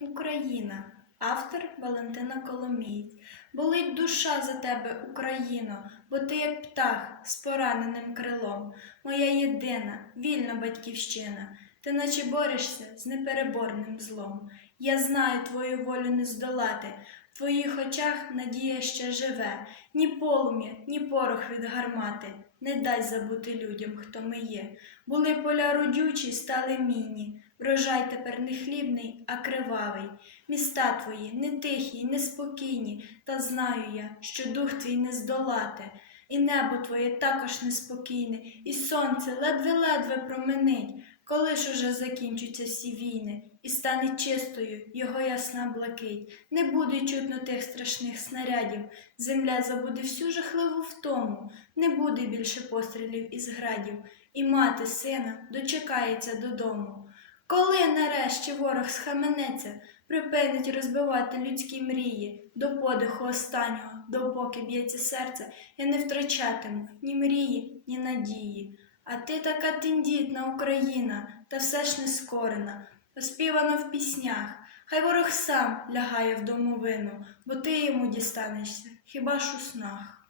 Україна, автор Валентина Коломієць. Болить душа за тебе, Україно, бо ти як птах з пораненим крилом, моя єдина, вільна батьківщина. Ти наче борешся з непереборним злом. Я знаю твою волю не здолати. Твоїх очах надія ще живе, ні полум'я, ні порох від гармати. Не дай забути людям, хто ми є. Були поля родючі, стали міні. Врожай тепер не хлібний, а кривавий. Міста твої не тихі, не спокійні, та знаю я, що дух твій не здолати. І небо твоє також неспокійне, і сонце ледве-ледве променить, коли ж уже закінчаться всі війни, і стане чистою його ясна блакить. Не буде чутно тих страшних снарядів, земля забуде всю жахливу втому, не буде більше пострілів із градів, і мати сина дочекається додому. Коли нарешті ворог схаменеться, припинить розбивати людські мрії, до подиху останнього, допоки б'ється серце, я не втрачатиму ні мрії, ні надії. А ти така тендітна Україна, та все ж не скорена, оспівана в піснях. Хай ворог сам лягає в домовину, бо ти йому дістанешся, хіба ж у снах.